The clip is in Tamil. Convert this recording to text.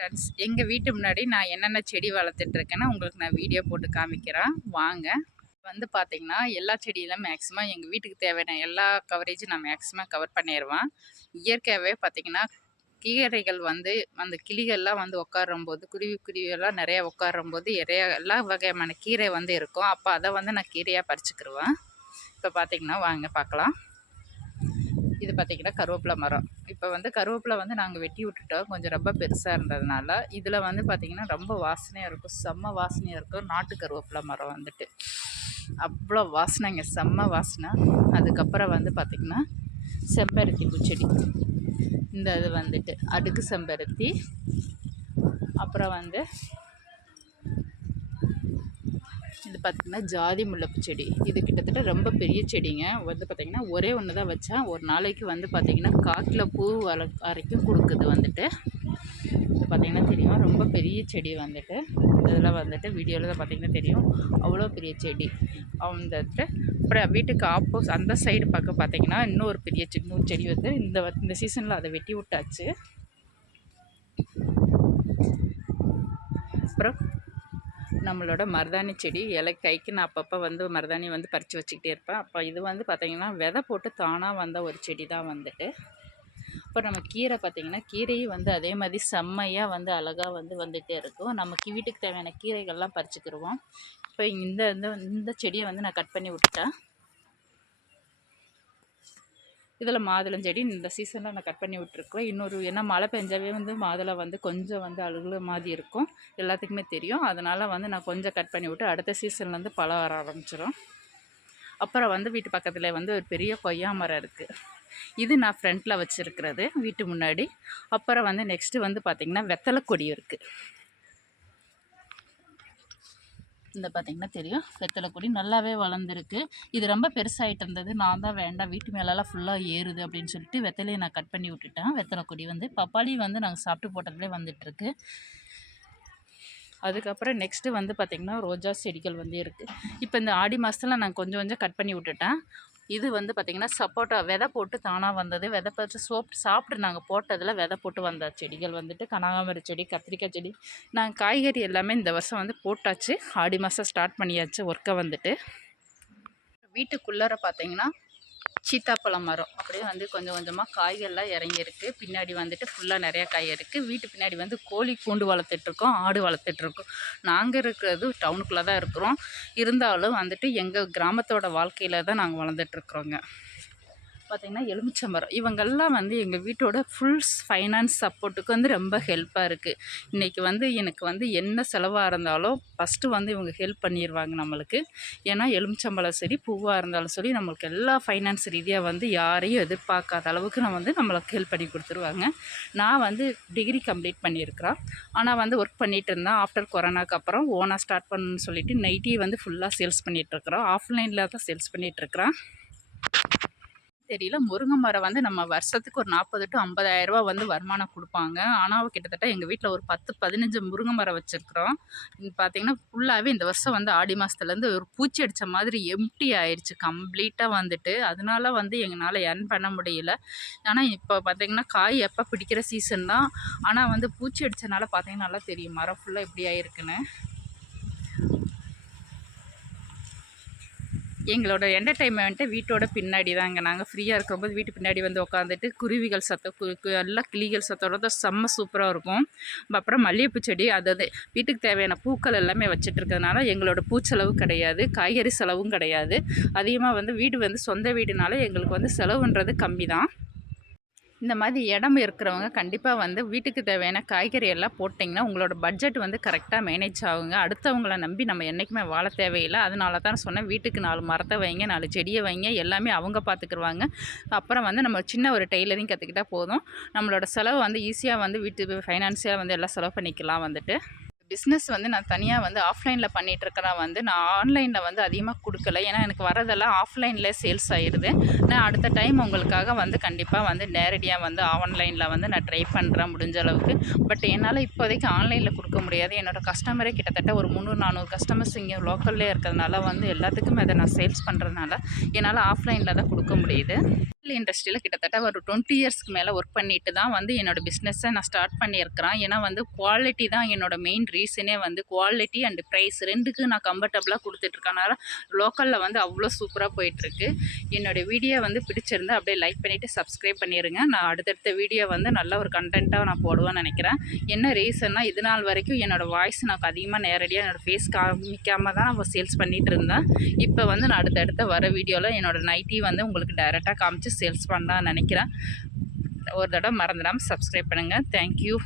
ஃப்ரெண்ட்ஸ் எங்கள் வீட்டு முன்னாடி நான் என்னென்ன செடி வளர்த்துட்ருக்கேன்னா உங்களுக்கு நான் வீடியோ போட்டு காமிக்கிறேன். வாங்க. வந்து பார்த்தீங்கன்னா எல்லா செடியெல்லாம் மேக்ஸிமம் எங்கள் வீட்டுக்கு தேவையான எல்லா கவரேஜும் நான் மேக்ஸிமம் கவர் பண்ணிடுவேன் இயற்கையாகவே பார்த்தீங்கன்னா கீரைகள் வந்து அந்த கிளிகள்லாம் வந்து உட்காரும்போது குருவி குருவியெல்லாம் நிறையா உட்காரும்போது நிறையா எல்லா வகையான கீரை வந்து இருக்கும். அப்போ அதை வந்து நான் கீரையாக பறிச்சுக்கிடுவேன் இப்போ பார்த்தீங்கன்னா வாங்க பார்க்கலாம் இது பார்த்திங்கன்னா கருவேப்பிலை மரம். இப்போ வந்து கருவேப்பிலை வந்து நாங்கள் வெட்டி விட்டுட்டோம். கொஞ்சம் ரொம்ப பெருசாக இருந்ததுனால இதில் வந்து பார்த்திங்கன்னா ரொம்ப வாசனையாக இருக்கும். செம்ம வாசனையாக இருக்கும். நாட்டு கருவேப்பிலை மரம் வந்துட்டு. அவ்வளோ வாசனைங்க. செம்ம வாசனை. அதுக்கப்புறம் வந்து பார்த்திங்கன்னா செம்பருத்தி பூச்செடி. இந்த இது வந்துட்டு. அடுக்கு செம்பருத்தி. அப்புறம் வந்து இது பார்த்திங்கன்னா ஜாதி முல்லைப்பூ செடி. இது கிட்டத்தட்ட ரொம்ப பெரிய செடிங்க. வந்து பார்த்திங்கன்னா ஒரே ஒன்று தான் வச்சேன் ஒரு நாளைக்கு வந்து பார்த்திங்கன்னா காட்டில் பூ வள வரைக்கும் கொடுக்குது வந்துட்டு. இது பார்த்திங்கன்னா தெரியும்? ரொம்ப பெரிய செடி வந்துட்டு. இதெல்லாம் வந்துட்டு வீடியோவில் தான் பார்த்திங்கன்னா தெரியும். அவ்வளோ பெரிய செடி. வந்துட்டு அப்புறம் வீட்டுக்கு ஆப்போஸ் அந்த சைடு பக்கம் பார்த்திங்கன்னா இன்னொரு பெரிய செடி இன்னொரு செடி வந்து இந்த இந்த சீசனில் அதை வெட்டி விட்டாச்சு. அப்புறம் நம்மளோட மருதாணி செடி இலை கைக்கு நான் அப்பப்போ வந்து மருதாணி வந்து பறித்து வச்சுக்கிட்டே இருப்பேன். அப்போ இது வந்து பார்த்திங்கன்னா விதை போட்டு தானாக வந்த ஒரு செடி தான் வந்துட்டு. இப்போ நம்ம கீரை பார்த்திங்கன்னா கீரையும் வந்து அதே மாதிரி செம்மையாக வந்து அழகாக வந்து வந்துகிட்டே இருக்கும். நமக்கு வீட்டுக்கு தேவையான கீரைகள்லாம் பறிச்சுக்கிடுவோம் இப்போ இந்த இந்த செடியை வந்து நான் கட் பண்ணி விட்டுட்டேன். இதில் மாதுளம் செடி இந்த சீசனில் நான் கட் பண்ணி விட்ருக்குறேன் இன்னொரு ஏன்னா மழை பெஞ்சாவே வந்து மாதுளை வந்து கொஞ்சம் வந்து அழுகுல மாதிரி இருக்கும். எல்லாத்துக்குமே தெரியும். அதனால் வந்து நான் கொஞ்சம் கட் பண்ணி விட்டு அடுத்த சீசன்லேருந்து பழம் வர ஆரம்பிச்சிடும் அப்புறம் வந்து வீட்டு பக்கத்தில் வந்து ஒரு பெரிய கொய்யா மரம் இருக்குது இது நான் ஃப்ரண்ட்டில் வச்சுருக்கிறது வீட்டு முன்னாடி. அப்புறம் வந்து நெக்ஸ்ட்டு வந்து பார்த்திங்கன்னா வெத்தலை கொடி இருக்குது இந்த பார்த்திங்கன்னா தெரியும். வெத்தலை கொடி நல்லாவே வளர்ந்துருக்கு. இது ரொம்ப பெருசாகிட்டு இருந்தது. நான் தான் வேண்டாம். வீட்டு மேலெல்லாம் ஃபுல்லாக ஏறுது அப்படின்னு சொல்லிட்டு வெத்தலையை நான் கட் பண்ணி விட்டுட்டேன். வெத்தலை கொடி வந்து பப்பாளி வந்து நாங்கள் சாப்பிட்டு போட்டதுலேயே வந்துட்டுருக்கு. அதுக்கப்புறம் நெக்ஸ்ட்டு வந்து பார்த்திங்கன்னா ரோஜா செடிகள் வந்து இருக்குது இப்போ இந்த ஆடி மாதத்தில் நான் கொஞ்சம் கொஞ்சம் கட் பண்ணி விட்டுட்டேன். இது வந்து பார்த்திங்கன்னா சப்போட்டா விதை போட்டு தானாக வந்தது. விதை பறித்து சோப் சாப்பிட்டு நாங்கள் போட்டதில் விதை போட்டு வந்த செடிகள் வந்துட்டு கனகாமரம் செடி கத்திரிக்காய் செடி நாங்கள் காய்கறி எல்லாமே இந்த வருஷம் வந்து போட்டாச்சு. ஆடி மாதம் ஸ்டார்ட் பண்ணியாச்சு ஒர்க்கை வந்துட்டு. வீட்டுக்குள்ளார பார்த்தீங்கன்னா சீத்தாப்பழம் மரம். அப்படியே வந்து கொஞ்சம் கொஞ்சமாக காய்கள்லாம் இறங்கியிருக்கு. பின்னாடி வந்துட்டு ஃபுல்லாக நிறையா காய் இருக்குது வீட்டு பின்னாடி வந்து கோழி கூண்டு வளர்த்துட்ருக்கோம் ஆடு வளர்த்துட்ருக்கோம் நாங்கள் இருக்கிறது டவுனுக்குள்ளே தான் இருக்கிறோம். இருந்தாலும் வந்துட்டு எங்கள் கிராமத்தோட வாழ்க்கையில் தான் நாங்கள் வளர்ந்துட்டுருக்குறோங்க பார்த்திங்கன்னா எலுமிச்சம்பரம் இவங்கெல்லாம் வந்து எங்கள் வீட்டோட ஃபுல் ஃபைனான்ஸ் சப்போர்ட்டுக்கு வந்து ரொம்ப ஹெல்ப்பாக இருக்குது இன்றைக்கி வந்து எனக்கு வந்து என்ன செலவாக இருந்தாலும் ஃபஸ்ட்டு வந்து இவங்க ஹெல்ப் பண்ணிடுவாங்க நம்மளுக்கு. ஏன்னா எலுமிச்சம்பழம் சரி பூவாக இருந்தாலும் சரி நம்மளுக்கு எல்லா ஃபைனான்ஸ் ரீதியாக வந்து யாரையும் எதிர்பார்க்காத அளவுக்கு நான் வந்து நம்மளுக்கு ஹெல்ப் பண்ணி கொடுத்துருவாங்க. நான் வந்து டிகிரி கம்ப்ளீட் பண்ணியிருக்கிறேன். ஆனால் வந்து ஒர்க் பண்ணிகிட்டு இருந்தேன். ஆஃப்டர் கொரோனாக்கு அப்புறம் ஓனாக ஸ்டார்ட் பண்ணணும்னு சொல்லிட்டு நைட்டி வந்து ஃபுல்லாக சேல்ஸ் பண்ணிகிட்ருக்குறோம் ஆஃப்லைனில் தான் சேல்ஸ் பண்ணிகிட்ருக்குறேன் தெரியல முருங்கை மரம் வந்து நம்ம வருஷத்துக்கு ஒரு நாற்பது டு ஐம்பதாயிரரூபா வந்து வருமானம் கொடுப்பாங்க. ஆனால் கிட்டத்தட்ட எங்கள் வீட்டில் ஒரு பத்து பதினஞ்சு முருங்கை மரம் வச்சுருக்குறோம். பார்த்தீங்கன்னா ஃபுல்லாகவே இந்த வருஷம் வந்து ஆடி மாதத்துலேருந்து ஒரு பூச்சி அடித்த மாதிரி எம்டி ஆயிடுச்சு கம்ப்ளீட்டாக வந்துட்டு. அதனால வந்து எங்களால் எர்ன் பண்ண முடியல. ஆனால் இப்போ பார்த்தீங்கன்னா காய் எப்போ பிடிக்கிற சீசன் தான் ஆனால் வந்து பூச்சி அடித்தனால பார்த்திங்கன்னா நல்லா தெரியும். மரம் ஃபுல்லாக எப்படி ஆயிருக்குன்னு. எங்களோட என்டர்டைன்மெண்ட்டு வீட்டோட பின்னாடி தாங்க. நாங்கள் ஃப்ரீயாக இருக்கும்போது வீட்டு பின்னாடி வந்து உட்காந்துட்டு குருவிகள் சத்தம் கு எல்லாம் கிளிகள் சத்தோட செம்ம சூப்பராக இருக்கும். அப்புறம் மல்லிகைப்பூ செடி அதாவது வீட்டுக்கு தேவையான பூக்கள் எல்லாமே வச்சுட்டு இருக்கிறதுனால எங்களோட பூச்செலவு கிடையாது காய்கறி செலவும் கிடையாது. அதிகமாக வந்து வீடு வந்து சொந்த வீடுனால எங்களுக்கு வந்து செலவுன்றது கம்மி தான் இந்த மாதிரி இடம் இருக்கிறவங்க கண்டிப்பாக வந்து வீட்டுக்கு தேவையான காய்கறி எல்லாம் போட்டிங்கன்னா உங்களோட பட்ஜெட் வந்து கரெக்டாக மேனேஜ் ஆகுங்க. அடுத்தவங்கள நம்பி நம்ம என்றைக்குமே வாழ தேவையில்லை. அதனால தான் சொன்னேன் வீட்டுக்கு நாலு மரத்தை வைங்க நாலு செடியை வைங்க எல்லாமே அவங்க பார்த்துக்குருவாங்க அப்புறம் வந்து நம்ம சின்ன ஒரு டெய்லரிங் கற்றுக்கிட்டால் போதும். நம்மளோட செலவு வந்து ஈஸியாக வந்து வீட்டுக்கு ஃபைனான்ஸியாக வந்து எல்லாம் செலவு பண்ணிக்கலாம் வந்துட்டு. பிஸ்னஸ் வந்து நான் தனியாக வந்து ஆஃப்லைனில் பண்ணிகிட்ருக்கிறேன் வந்து நான் ஆன்லைனில் வந்து அதிகமாக கொடுக்கல. ஏன்னா எனக்கு வரதெல்லாம் ஆஃப்லைனில் சேல்ஸ் ஆயிடுது. நான் அடுத்த டைம் உங்களுக்காக வந்து கண்டிப்பாக வந்து நேரடியாக வந்து ஆன்லைனில் வந்து நான் ட்ரை பண்ணுறேன் முடிஞ்ச அளவுக்கு. பட் என்னால் இப்போதைக்கு ஆன்லைனில் கொடுக்க முடியாது. என்னோடய கஸ்டமரே கிட்டத்தட்ட ஒரு முந்நூறு நானூறு கஸ்டமர்ஸ் இங்கே லோக்கல்லே இருக்கிறதுனால வந்து எல்லாத்துக்கும் அதை நான் சேல்ஸ் பண்ணுறதுனால என்னால் ஆஃப்லைனில் தான் கொடுக்க முடியுது. இண்டஸ்ட்ரியில் கிட்டத்தட்ட ஒரு டுவெண்ட்டி இயர்ஸ்க்கு மேலே ஒர்க் பண்ணிட்டு தான் வந்து என்னோடய பிஸ்னஸை நான் ஸ்டார்ட் பண்ணியிருக்கிறேன். ஏன்னா வந்து குவாலிட்டி தான் என்னோடய மெயின் ரீசனே வந்து குவாலிட்டி அண்ட் ப்ரைஸ் ரெண்டுக்கு நான் கம்ஃபர்டபுளாக கொடுத்துட்ருக்கனால லோக்கலில் வந்து அவ்வளோ சூப்பராக போயிட்டுருக்கு என்னோடய வீடியோ வந்து பிடிச்சிருந்தா அப்படியே லைக் பண்ணிவிட்டு சப்ஸ்கிரைப் பண்ணிடுங்க நான் அடுத்தடுத்த வீடியோ வந்து நல்ல ஒரு கண்டென்ட்டாக நான் போடுவேன்னு நினைக்கிறேன். என்ன ரீசன்னா இது நாள் வரைக்கும் என்னோடய வாய்ஸ் நான் அதிகமாக நேரடியாக என்னோடய ஃபேஸ் காமிக்காம தான் நான் சேல்ஸ் பண்ணிகிட்டு இருந்தேன். இப்போ வந்து நான் அடுத்தடுத்த வர வீடியோவில் என்னோடய நைட்டி வந்து உங்களுக்கு டைரெக்டாக காமிச்சு சேல்ஸ் பண்ணலாம்னு நினைக்கிறேன். ஒரு தடவை மறந்துடாமல் சப்ஸ்கிரைப் பண்ணுங்கள் தேங்க்யூ